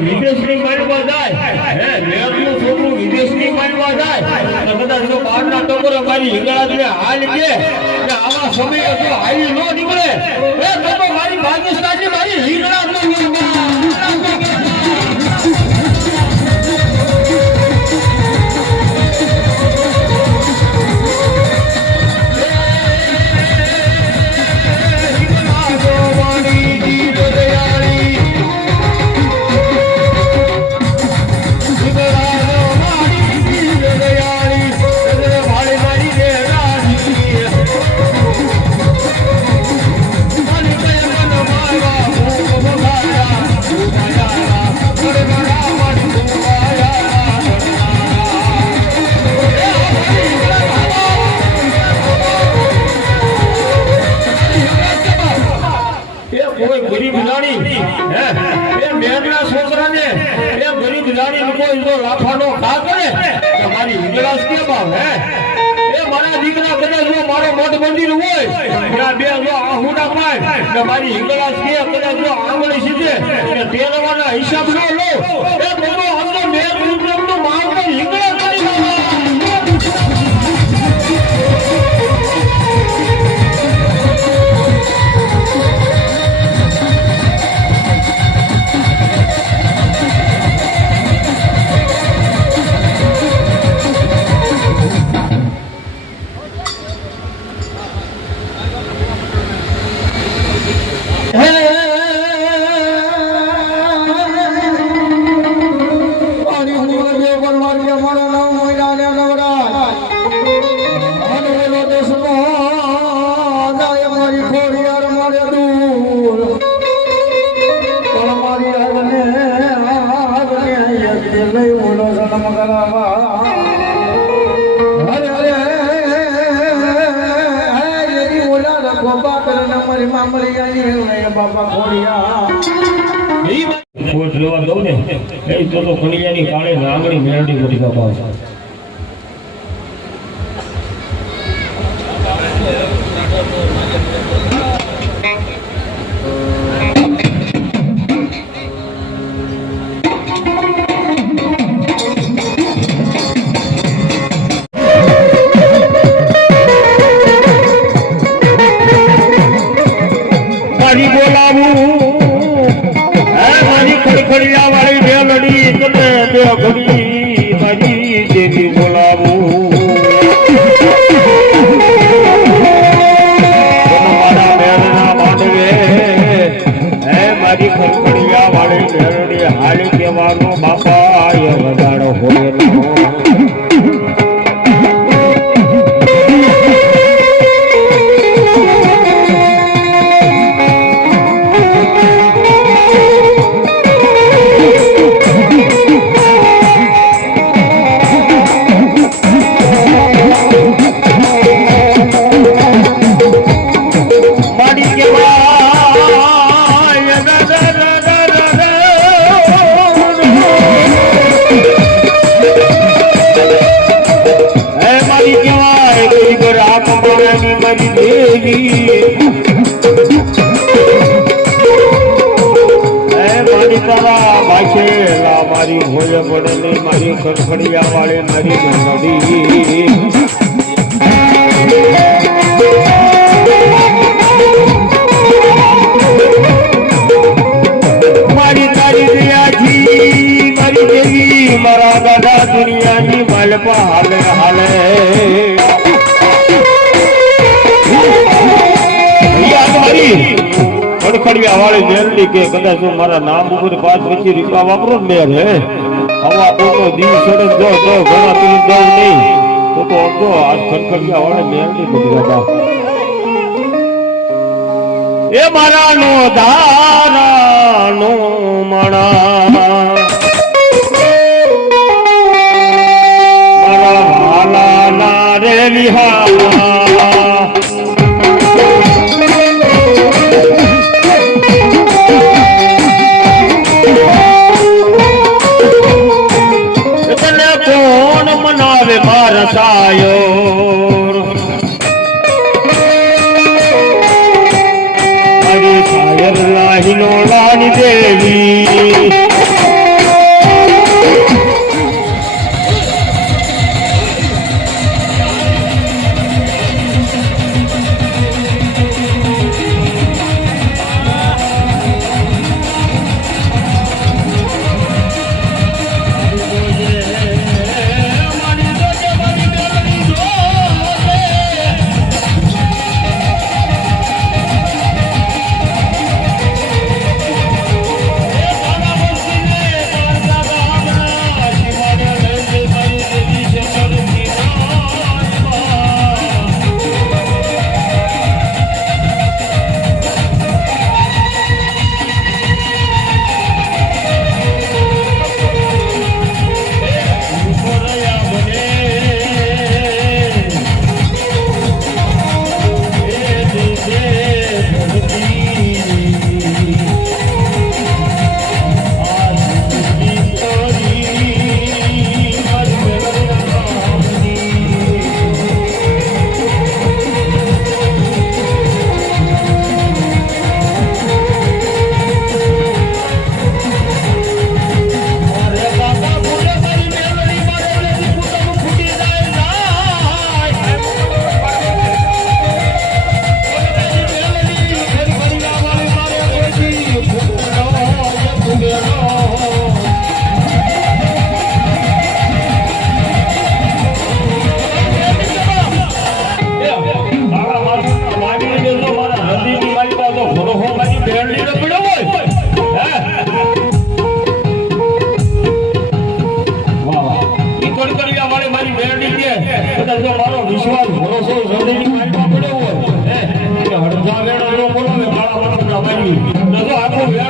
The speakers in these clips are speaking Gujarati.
વિદેશની માલમાં જાય. હે મેરનું છોકરું વિદેશની માલમાં જાય. કદાચ બહારના ટકોરે મારી હિંગળાજને હાલ કે સમયે જો હાલી ન નીકળે. એ તો મારી પાકિસ્તાનની મારી હિંગળાજ મંદિર હોય, ત્યાં બે જો આહુડા પાય. ને મારી હિંગળાસ કે કદાચ જો આંગળી સીધે કે તેરવાના હિસાબ ન લો. એ બધો અંદર મેઘ બાપા ફૂલ જોવા દઉં ને એ તો કણિયાની કાળે આંગળી મેરડી બધી કપાવ હે મારી મારી ભોય પડેલી મારી ખડખડિયા વાળી મારી નદી મારી દાદા દુનિયાની માલપા હાલે હાલે. ખડખડિયા વાળી જેલની કે કદાચ હું મારા નામ ઉપર પાંચ પછી રૂપિયા વાપરો ને મેર, હે? હવા પોતો દીવ સડે જો તો ઘણા પીરી જાવ નહીં. તો તો અડધો આ ખડખડિયા વાળી મેરની બધી દાદા એ મારા નો ધારા 两个还不回。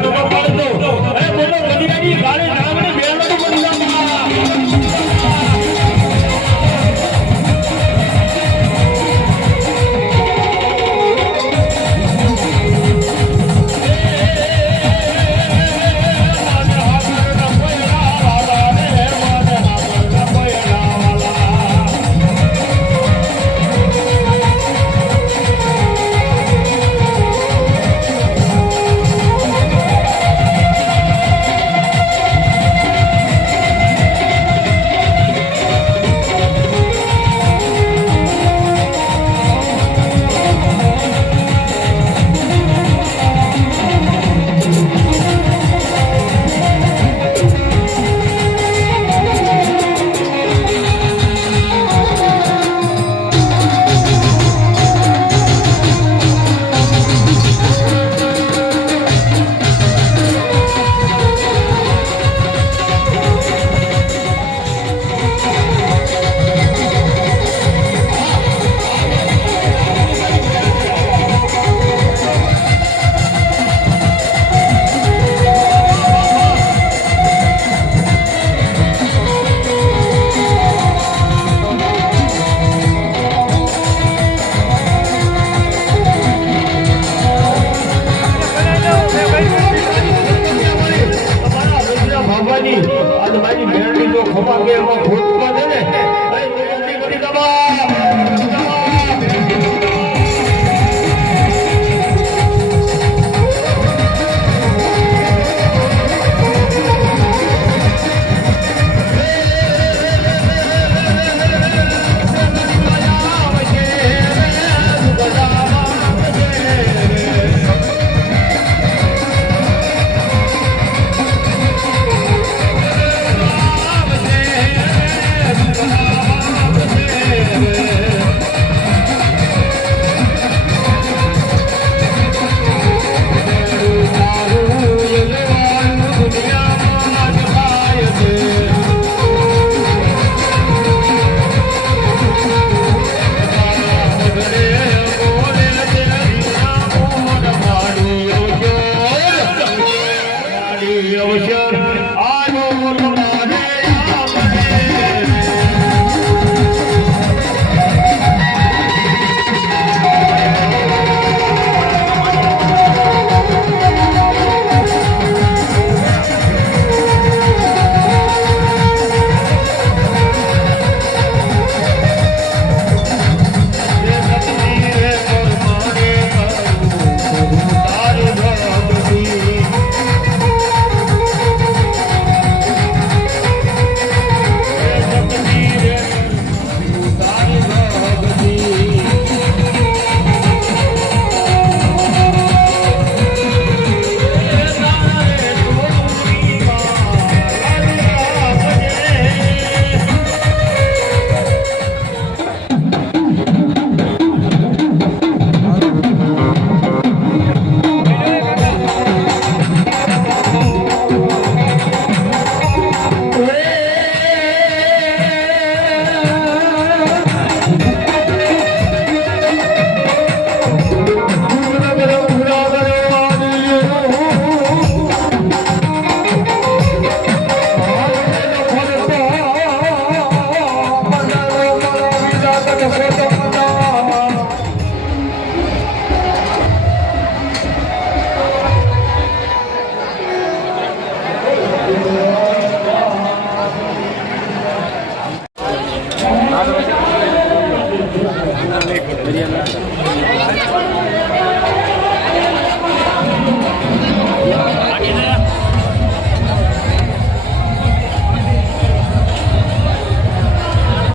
Thank you.